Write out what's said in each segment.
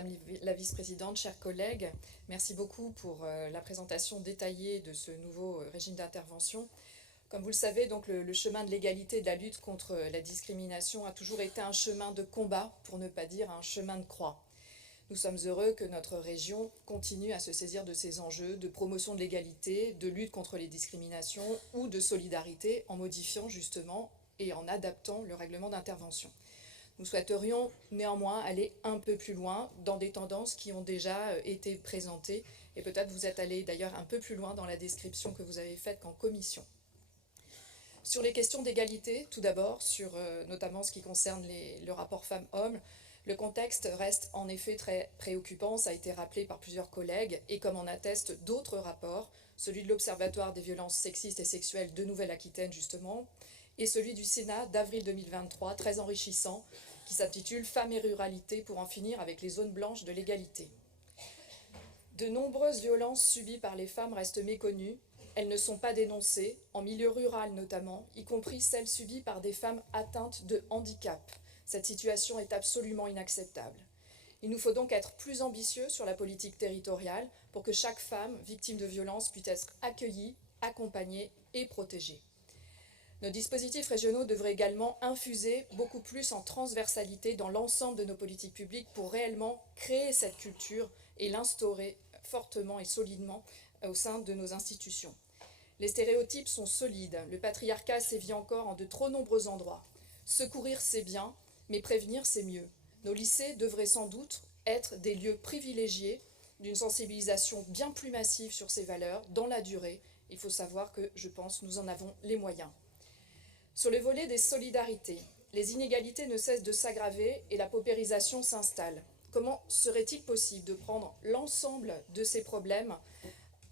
Madame la vice-présidente, chers collègues. Merci beaucoup pour la présentation détaillée de ce nouveau régime d'intervention. Comme vous le savez, donc, le chemin de l'égalité et de la lutte contre la discrimination a toujours été un chemin de combat, pour ne pas dire un chemin de croix. Nous sommes heureux que notre région continue à se saisir de ces enjeux de promotion de l'égalité, de lutte contre les discriminations ou de solidarité en modifiant justement et en adaptant le règlement d'intervention. Nous souhaiterions néanmoins aller un peu plus loin dans des tendances qui ont déjà été présentées et peut-être vous êtes allé d'ailleurs un peu plus loin dans la description que vous avez faite qu'en commission. Sur les questions d'égalité, tout d'abord, sur notamment ce qui concerne le rapport femmes-hommes, le contexte reste en effet très préoccupant, ça a été rappelé par plusieurs collègues, et comme en attestent d'autres rapports, celui de l'Observatoire des violences sexistes et sexuelles de Nouvelle-Aquitaine justement, et celui du Sénat d'avril 2023, très enrichissant, qui s'intitule « Femmes et ruralité pour en finir avec les zones blanches de l'égalité ». De nombreuses violences subies par les femmes restent méconnues. Elles ne sont pas dénoncées, en milieu rural notamment, y compris celles subies par des femmes atteintes de handicap. Cette situation est absolument inacceptable. Il nous faut donc être plus ambitieux sur la politique territoriale pour que chaque femme victime de violences puisse être accueillie, accompagnée et protégée. Nos dispositifs régionaux devraient également infuser beaucoup plus en transversalité dans l'ensemble de nos politiques publiques pour réellement créer cette culture et l'instaurer fortement et solidement au sein de nos institutions. Les stéréotypes sont solides, le patriarcat sévit encore en de trop nombreux endroits. Secourir, c'est bien, mais prévenir, c'est mieux. Nos lycées devraient sans doute être des lieux privilégiés d'une sensibilisation bien plus massive sur ces valeurs dans la durée. Il faut savoir que, je pense, nous en avons les moyens. Sur le volet des solidarités, les inégalités ne cessent de s'aggraver et la paupérisation s'installe. Comment serait-il possible de prendre l'ensemble de ces problèmes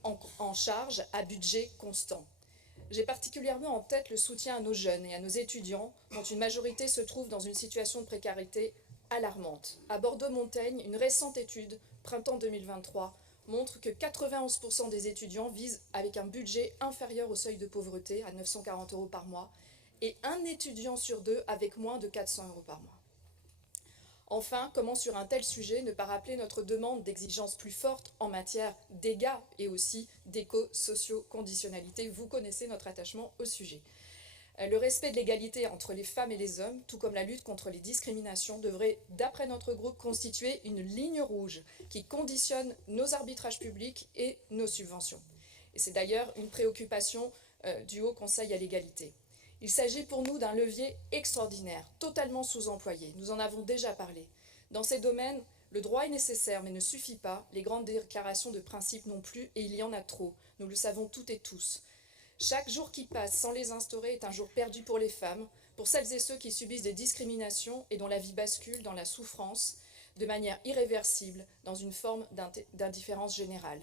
en charge à budget constant? J'ai particulièrement en tête le soutien à nos jeunes et à nos étudiants, dont une majorité se trouve dans une situation de précarité alarmante. À Bordeaux-Montaigne, une récente étude, printemps 2023, montre que 91% des étudiants vivent avec un budget inférieur au seuil de pauvreté, à 940 € par mois, et un étudiant sur deux avec moins de 400 € par mois. Enfin, comment sur un tel sujet ne pas rappeler notre demande d'exigences plus fortes en matière dégâts et aussi d'éco-socio-conditionnalité. Vous connaissez notre attachement au sujet. Le respect de l'égalité entre les femmes et les hommes, tout comme la lutte contre les discriminations, devrait, d'après notre groupe, constituer une ligne rouge qui conditionne nos arbitrages publics et nos subventions. Et c'est d'ailleurs une préoccupation du Haut Conseil à l'égalité. Il s'agit pour nous d'un levier extraordinaire, totalement sous-employé. Nous en avons déjà parlé. Dans ces domaines, le droit est nécessaire mais ne suffit pas. Les grandes déclarations de principe non plus, et il y en a trop. Nous le savons toutes et tous. Chaque jour qui passe sans les instaurer est un jour perdu pour les femmes, pour celles et ceux qui subissent des discriminations et dont la vie bascule dans la souffrance de manière irréversible, dans une forme d'indifférence générale.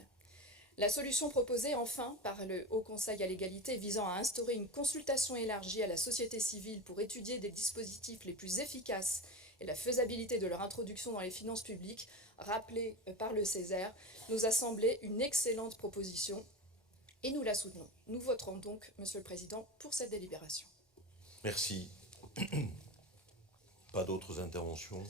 La solution proposée enfin par le Haut Conseil à l'égalité visant à instaurer une consultation élargie à la société civile pour étudier des dispositifs les plus efficaces et la faisabilité de leur introduction dans les finances publiques, rappelée par le Césaire, nous a semblé une excellente proposition et nous la soutenons. Nous voterons donc, Monsieur le Président, pour cette délibération. Merci. Pas d'autres interventions.